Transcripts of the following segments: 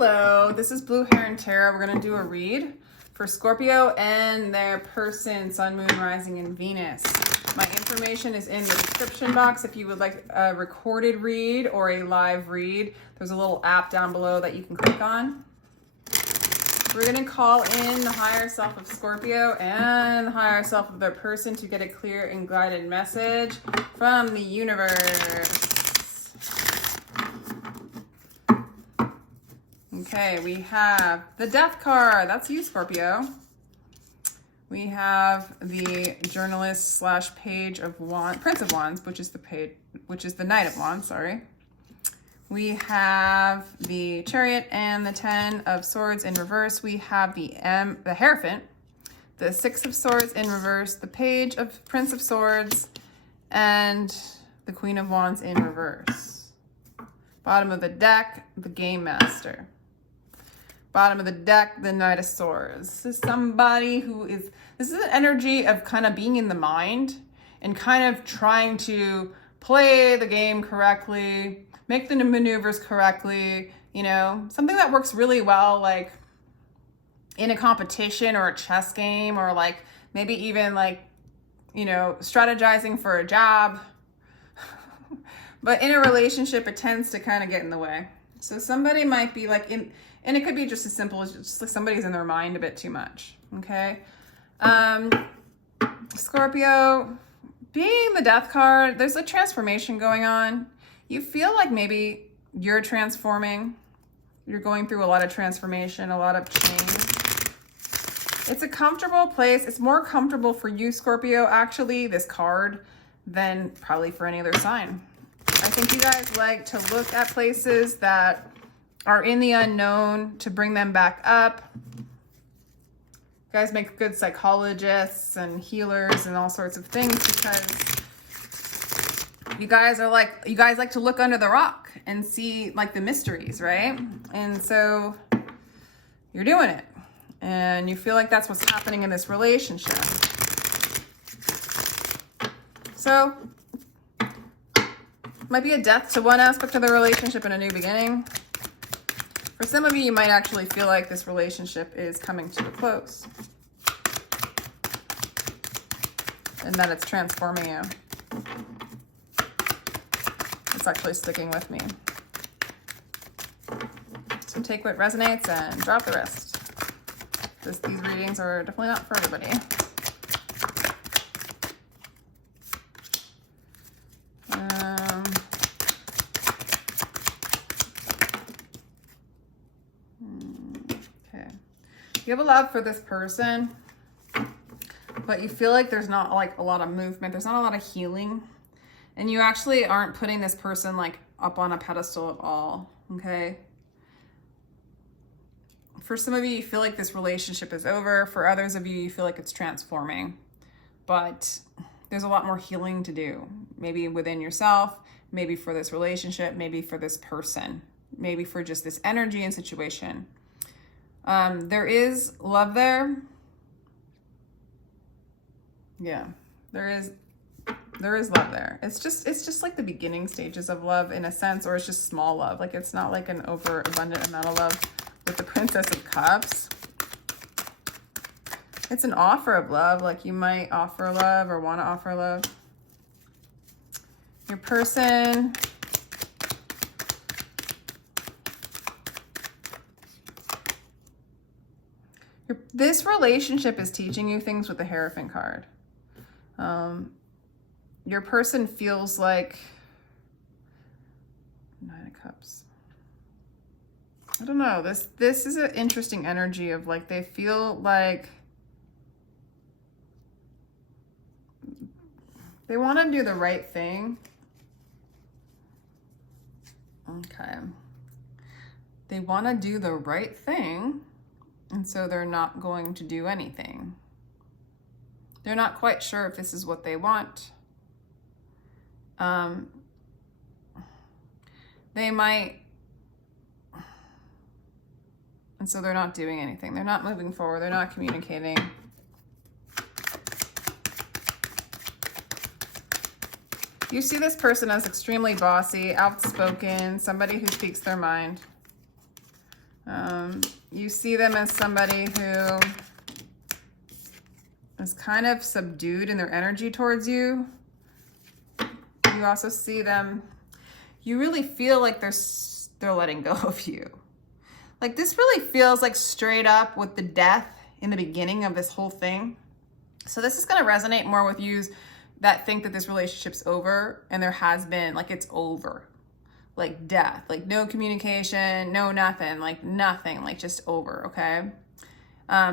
Hello, this is Blue Heron Tarot. We're going to do a read for Scorpio and their person, Sun, Moon, Rising, and Venus. My information is in the description box if you would like a recorded read or a live read. There's a little app down below that you can click on. We're going to call in the higher self of Scorpio and the higher self of their person to get a clear and guided message from the universe. Okay, we have the Death card. That's you, Scorpio. We have the journalist slash page of wands, Prince of Wands, which is the Knight of Wands, sorry. We have the Chariot and the Ten of Swords in reverse. We have the Hierophant, the Six of Swords in reverse, the Page of Prince of Swords, and the Queen of Wands in reverse. Bottom of the deck, the Game Master. Bottom of the deck, the Knight of Swords. This is somebody this is an energy of kind of being in the mind and kind of trying to play the game correctly, make the maneuvers correctly, you know, something that works really well, like in a competition or a chess game, or like maybe even like, you know, strategizing for a job. But in a relationship, it tends to kind of get in the way. So somebody might be like and it could be just as simple as just like somebody's in their mind a bit too much, okay? Scorpio, being the Death card, there's a transformation going on. You feel like maybe you're transforming. You're going through a lot of transformation, a lot of change. It's a comfortable place. It's more comfortable for you, Scorpio, actually, this card, than probably for any other sign. I think you guys like to look at places that are in the unknown to bring them back up. You guys make good psychologists and healers and all sorts of things because you guys like to look under the rock and see like the mysteries, right? And so you're doing it. And you feel like that's what's happening in this relationship. So might be a death to one aspect of the relationship and a new beginning. For some of you, you might actually feel like this relationship is coming to a close and that it's transforming you. It's actually sticking with me. So take what resonates and drop the rest. These readings are definitely not for everybody. You have a love for this person, but you feel like there's not like a lot of movement. There's not a lot of healing. And you actually aren't putting this person like up on a pedestal at all, okay? For some of you, you feel like this relationship is over. For others of you, you feel like it's transforming. But there's a lot more healing to do. Maybe within yourself, maybe for this relationship, maybe for this person, maybe for just this energy and situation. There is love there. Yeah, there is love there. It's just like the beginning stages of love in a sense, or it's just small love. Like it's not like an overabundant amount of love with the Princess of Cups. It's an offer of love. Like you might offer love or want to offer love. Your person, this relationship is teaching you things with the Hierophant card. Your person feels like Nine of Cups. I don't know. This is an interesting energy of like they feel like they want to do the right thing. Okay. They want to do the right thing. And so they're not going to do anything. They're not quite sure if this is what they want. They might, and so they're not doing anything. They're not moving forward. They're not communicating. You see this person as extremely bossy, outspoken, somebody who speaks their mind. You see them as somebody who is kind of subdued in their energy towards you. You also see them, you really feel like they're letting go of you. Like this really feels like straight up with the death in the beginning of this whole thing. So this is going to resonate more with you that think that this relationship's over, and there has been, like it's over. Like death, like no communication, no nothing, like just over, okay?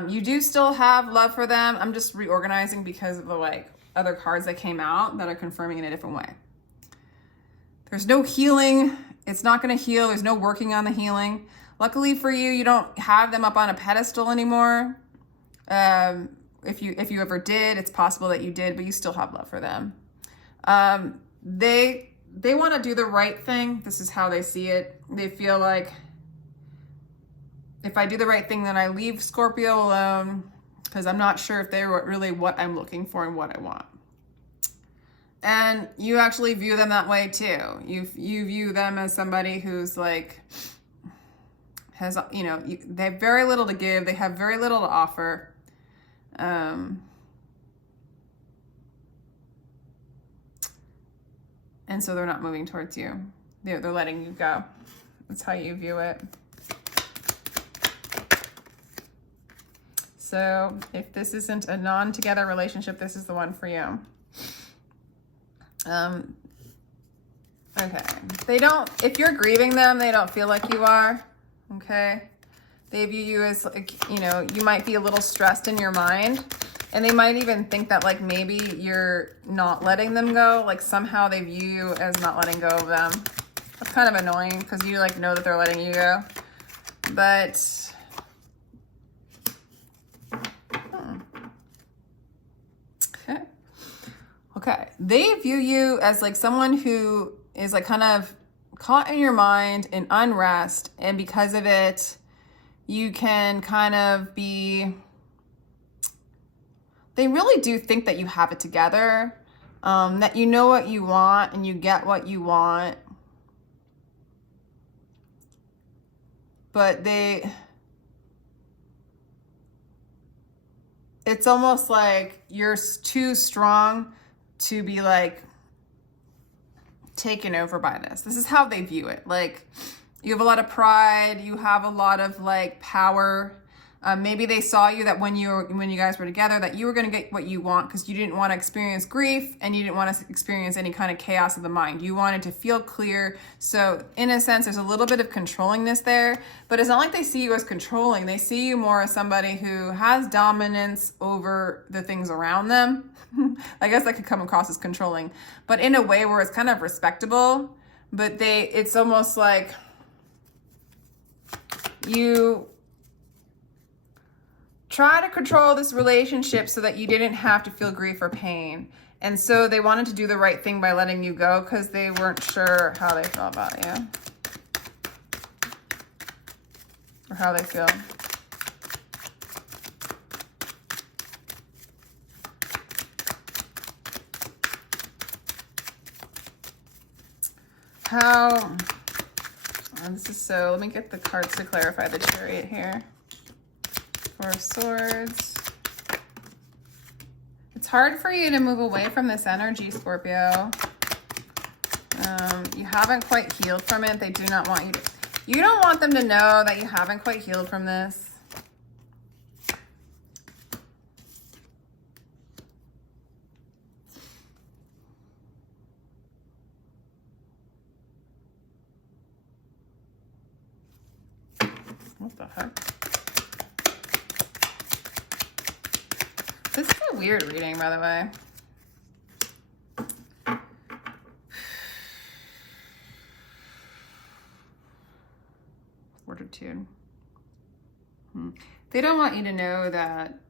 You do still have love for them. I'm just reorganizing because of the like other cards that came out that are confirming in a different way. There's no healing. It's not going to heal. There's no working on the healing. Luckily for you, you don't have them up on a pedestal anymore. If you ever did, it's possible that you did, but you still have love for them. They want to do the right thing. This is how they see it. They feel like if I do the right thing, then I leave Scorpio alone, because I'm not sure if they're really what I'm looking for and what I want. And you actually view them that way too. You view them as somebody who's like, has, you know, they have very little to give. They have very little to offer. And so they're not moving towards you. They're letting you go. That's how you view it. So if this isn't a non-together relationship, this is the one for you. Okay. They don't, if you're grieving them, they don't feel like you are. Okay. They view you as, like, you know, you might be a little stressed in your mind. And they might even think that, like, maybe you're not letting them go. Like, somehow they view you as not letting go of them. That's kind of annoying because you, like, know that they're letting you go. But... Okay. They view you as, like, someone who is, like, kind of caught in your mind in unrest. And because of it, you can kind of be... They really do think that you have it together, that you know what you want and you get what you want. But it's almost like you're too strong to be like taken over by this. This is how they view it. Like, you have a lot of pride, you have a lot of like power. Maybe they saw you that when you guys were together that you were going to get what you want because you didn't want to experience grief and you didn't want to experience any kind of chaos of the mind. You wanted to feel clear. So in a sense, there's a little bit of controllingness there, but it's not like they see you as controlling. They see you more as somebody who has dominance over the things around them. I guess that could come across as controlling, but in a way where it's kind of respectable, but it's almost like you try to control this relationship so that you didn't have to feel grief or pain. And so they wanted to do the right thing by letting you go because they weren't sure how they felt about you. Or how they feel. Let me get the cards to clarify the Chariot here. Four of Swords. It's hard for you to move away from this energy, Scorpio. You haven't quite healed from it. They do not want you to... You don't want them to know that you haven't quite healed from this. What the heck? This is a weird reading, by the way. Fortitude. They don't want you to know that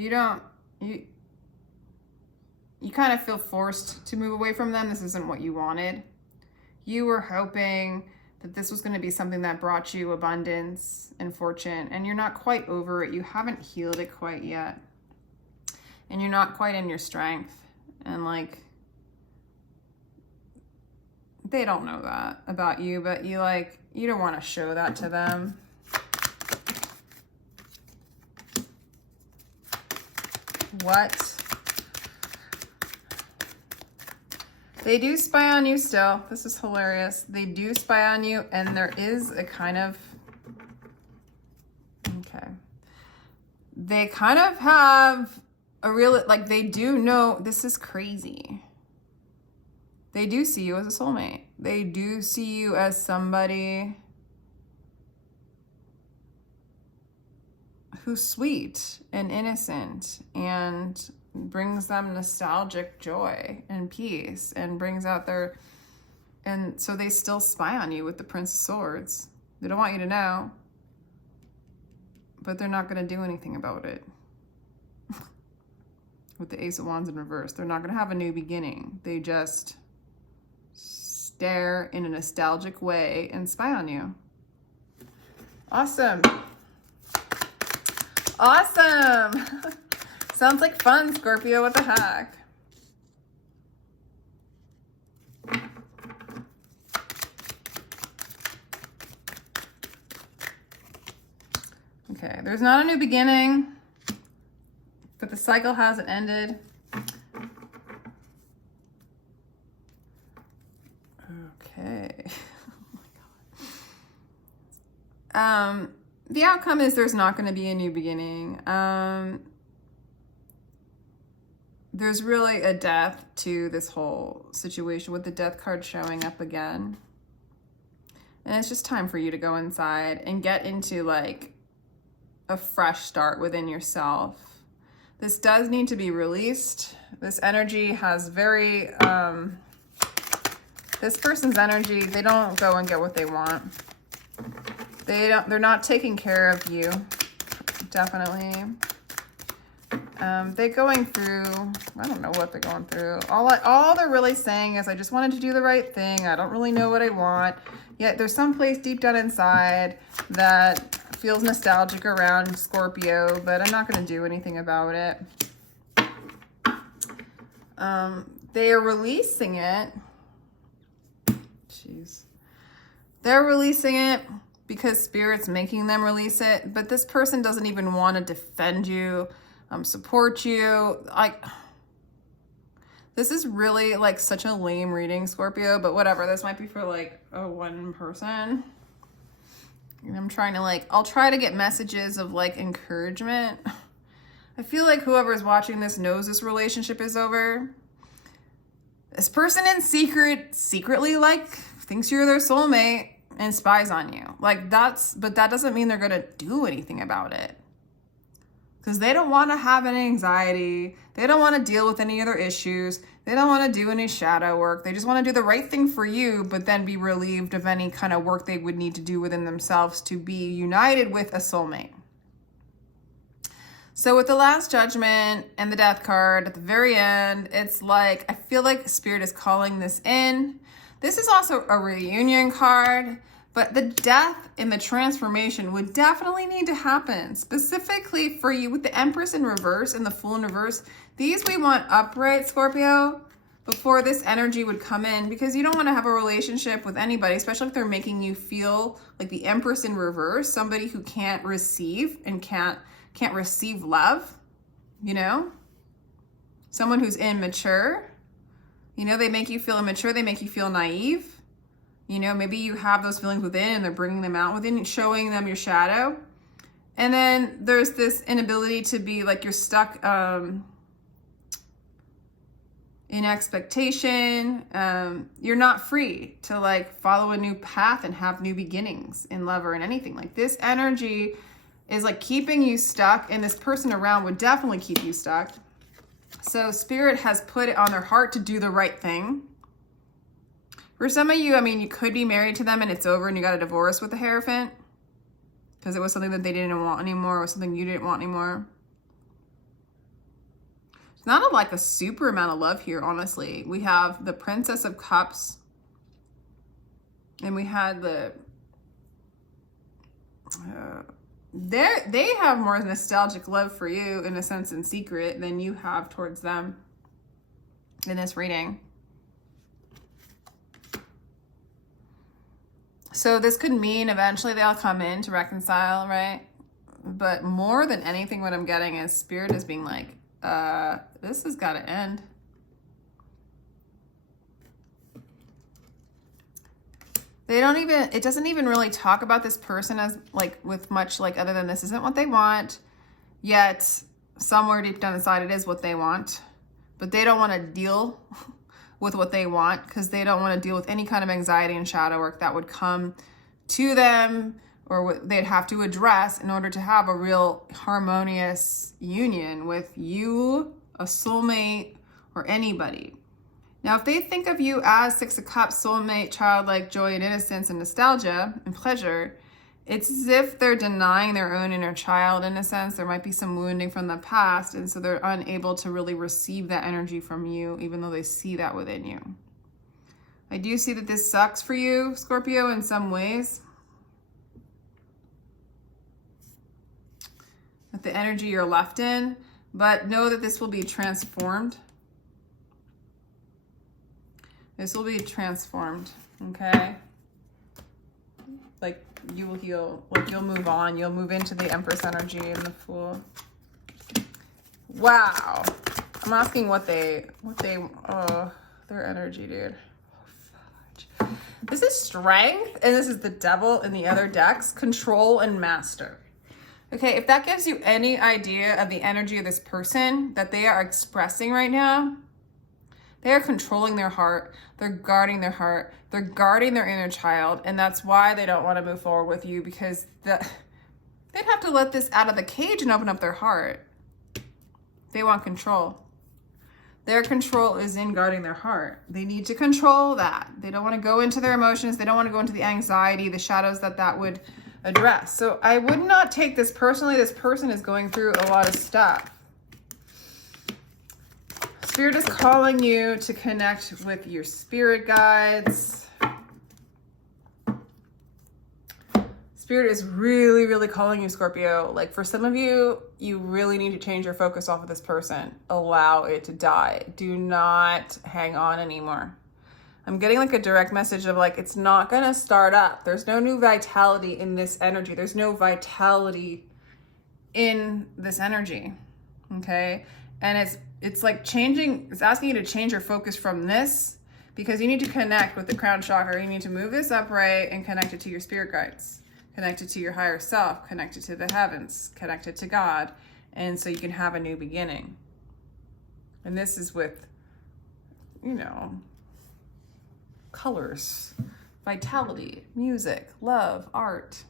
you kind of feel forced to move away from them. This isn't what you wanted. You were hoping that this was going to be something that brought you abundance and fortune, and you're not quite over it. You haven't healed it quite yet. And you're not quite in your strength. And like, they don't know that about you, but you don't want to show that to them. What? They do spy on you still. This is hilarious. They do spy on you, and there is a kind of... Okay. They kind of have a real... Like, they do know... This is crazy. They do see you as a soulmate. They do see you as somebody who's sweet and innocent and brings them nostalgic joy and peace and brings out their... And so they still spy on you with the Prince of Swords. They don't want you to know, but they're not going to do anything about it. With the Ace of Wands in reverse, they're not going to have a new beginning. They just stare in a nostalgic way and spy on you. Awesome. Awesome. Sounds like fun, Scorpio. What the heck? Okay, there's not a new beginning, but the cycle hasn't ended. Okay. Oh my God. The outcome is there's not going to be a new beginning. There's really a death to this whole situation with the Death card showing up again. And it's just time for you to go inside and get into like a fresh start within yourself. This does need to be released. This energy has very, this person's energy, they don't go and get what they want. They're not taking care of you, definitely. They're going through, I don't know what they're going through. All they're really saying is, I just wanted to do the right thing. I don't really know what I want. Yet there's some place deep down inside that feels nostalgic around Scorpio, but I'm not going to do anything about it. They are releasing it. Jeez. They're releasing it because Spirit's making them release it, but this person doesn't even want to defend you, support you. This is really like such a lame reading, Scorpio, but whatever. This might be for like one person. And I'm trying to I'll try to get messages of like encouragement. I feel like whoever's watching this knows this relationship is over. This person in secretly thinks you're their soulmate and spies on you. But that doesn't mean they're gonna do anything about it. Because they don't want to have any anxiety. They don't want to deal with any other issues. They don't want to do any shadow work. They just want to do the right thing for you, but then be relieved of any kind of work they would need to do within themselves to be united with a soulmate. So with the Last Judgment and the Death card at the very end, it's like, I feel like Spirit is calling this in. This is also a reunion card. But the death and the transformation would definitely need to happen, specifically for you with the Empress in reverse and the Fool in reverse. These we want upright, Scorpio, before this energy would come in, because you don't want to have a relationship with anybody, especially if they're making you feel like the Empress in reverse, somebody who can't receive and can't receive love, you know? Someone who's immature. You know, they make you feel immature, they make you feel naive. You know, maybe you have those feelings within and they're bringing them out within, showing them your shadow. And then there's this inability to be like you're stuck in expectation. You're not free to like follow a new path and have new beginnings in love or in anything. Like this energy is like keeping you stuck, and this person around would definitely keep you stuck. So Spirit has put it on their heart to do the right thing. For some of you, I mean, you could be married to them and it's over and you got a divorce with the Hierophant because it was something that they didn't want anymore, or something you didn't want anymore. It's not like a super amount of love here, honestly. We have the Princess of Cups, and we had the... they have more nostalgic love for you, in a sense, in secret, than you have towards them in this reading. So this could mean eventually they'll come in to reconcile, right? But more than anything, what I'm getting is Spirit is being like, This has got to end. It doesn't even really talk about this person as like with much like other than this isn't what they want, yet somewhere deep down inside it is what they want, but they don't want to deal with what they want because they don't want to deal with any kind of anxiety and shadow work that would come to them or what they'd have to address in order to have a real harmonious union with you, a soulmate, or anybody. Now, if they think of you as Six of Cups, soulmate, childlike joy and innocence and nostalgia and pleasure, it's as if they're denying their own inner child in a sense. There might be some wounding from the past, and so they're unable to really receive that energy from you, even though they see that within you. I do see that this sucks for you, Scorpio, in some ways. With the energy you're left in, but know that this will be transformed. This will be transformed, okay? Like you will heal, like you'll move on. You'll move into the Empress energy and the Fool. Wow. I'm asking oh, their energy, dude. Oh, fudge. This is Strength, and this is the Devil in the other decks, Control and Master. Okay, if that gives you any idea of the energy of this person that they are expressing right now, they are controlling their heart. They're guarding their heart. They're guarding their inner child. And that's why they don't want to move forward with you, because they'd have to let this out of the cage and open up their heart. They want control. Their control is in guarding their heart. They need to control that. They don't want to go into their emotions. They don't want to go into the anxiety, the shadows that would address. So I would not take this personally. This person is going through a lot of stuff. Spirit is calling you to connect with your spirit guides. Spirit is really, really calling you, Scorpio. Like for some of you, you really need to change your focus off of this person. Allow it to die. Do not hang on anymore. I'm getting like a direct message of like, it's not going to start up. There's no new vitality in this energy. There's no vitality in this energy. Okay. And it's like changing, it's asking you to change your focus from this because you need to connect with the crown chakra. You need to move this upright and connect it to your spirit guides, connect it to your higher self, connect it to the heavens, connect it to God. And so you can have a new beginning. And this is with, you know, colors, vitality, music, love, art.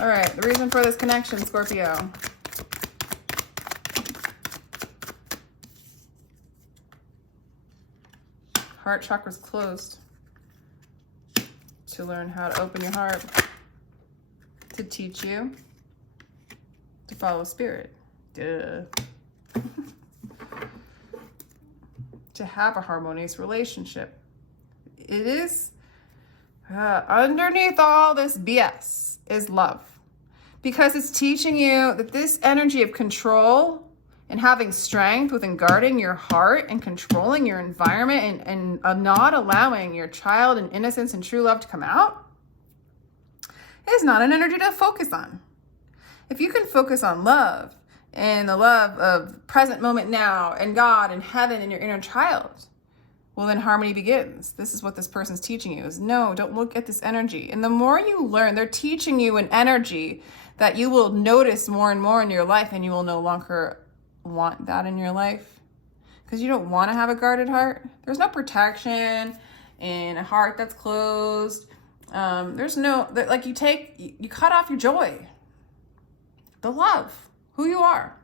All right, the reason for this connection, Scorpio. Heart chakra's closed. To learn how to open your heart. To teach you to follow spirit. Duh. To have a harmonious relationship. It is underneath all this BS is love, because it's teaching you that this energy of control and having strength within guarding your heart and controlling your environment and not allowing your child and innocence and true love to come out is not an energy to focus on. If you can focus on love and the love of present moment now and God and heaven and your inner child, well, then harmony begins. This is what this person's teaching you is no, don't look at this energy. And the more you learn, they're teaching you an energy that you will notice more and more in your life, and you will no longer want that in your life because you don't want to have a guarded heart. There's no protection in a heart that's closed. There's no, like you cut off your joy, the love, who you are,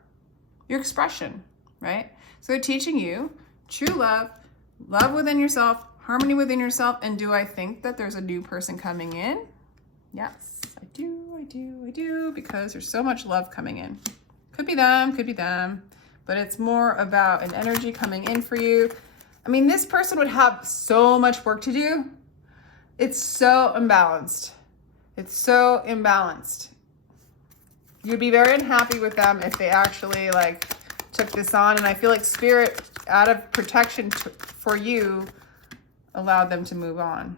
your expression, right? So they're teaching you true love, love within yourself, harmony within yourself. And do I think that there's a new person coming in? Yes, I do, because there's so much love coming in. Could be them, but it's more about an energy coming in for you. I mean, this person would have so much work to do. It's so imbalanced. You'd be very unhappy with them if they actually like took this on. And I feel like spirit, out of protection for you, allowed them to move on.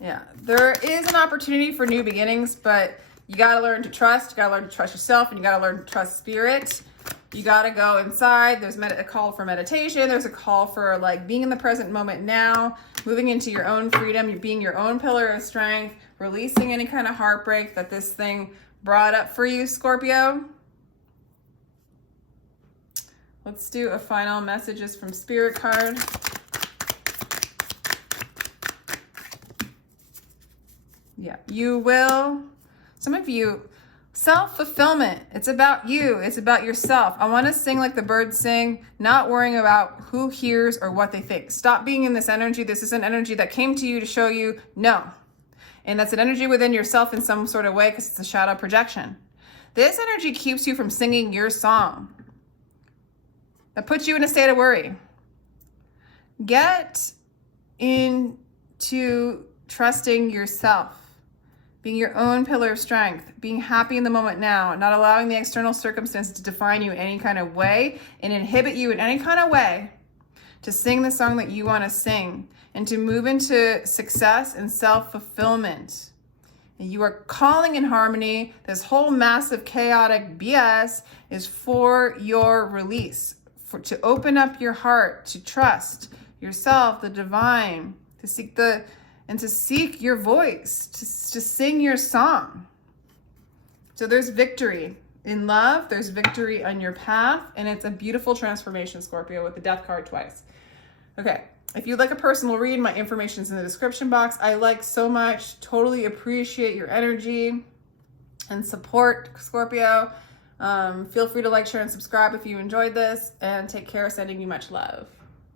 Yeah, there is an opportunity for new beginnings, but you got to learn to trust. You got to learn to trust yourself, and you got to learn to trust spirit. You got to go inside. There's a call for meditation. There's a call for like being in the present moment now, moving into your own freedom, you being your own pillar of strength, releasing any kind of heartbreak that this thing brought up for you, Scorpio. Let's do a final messages from Spirit card. Yeah, you will. Some of you, self-fulfillment. It's about you. It's about yourself. I want to sing like the birds sing, not worrying about who hears or what they think. Stop being in this energy. This is an energy that came to you to show you no. And that's an energy within yourself in some sort of way because it's a shadow projection. This energy keeps you from singing your song. That puts you in a state of worry. Get into trusting yourself. Being your own pillar of strength, being happy in the moment now, not allowing the external circumstances to define you in any kind of way and inhibit you in any kind of way to sing the song that you want to sing and to move into success and self-fulfillment. And you are calling in harmony. This whole massive chaotic BS is for your release, to open up your heart, to trust yourself, the divine, to seek your voice, to sing your song. So there's victory in love, there's victory on your path, and it's a beautiful transformation, Scorpio, with the Death card twice. Okay, if you'd like a personal read, my information's in the description box. I like so much, totally appreciate your energy and support, Scorpio. Feel free to like, share, and subscribe if you enjoyed this, and take care. Sending you much love.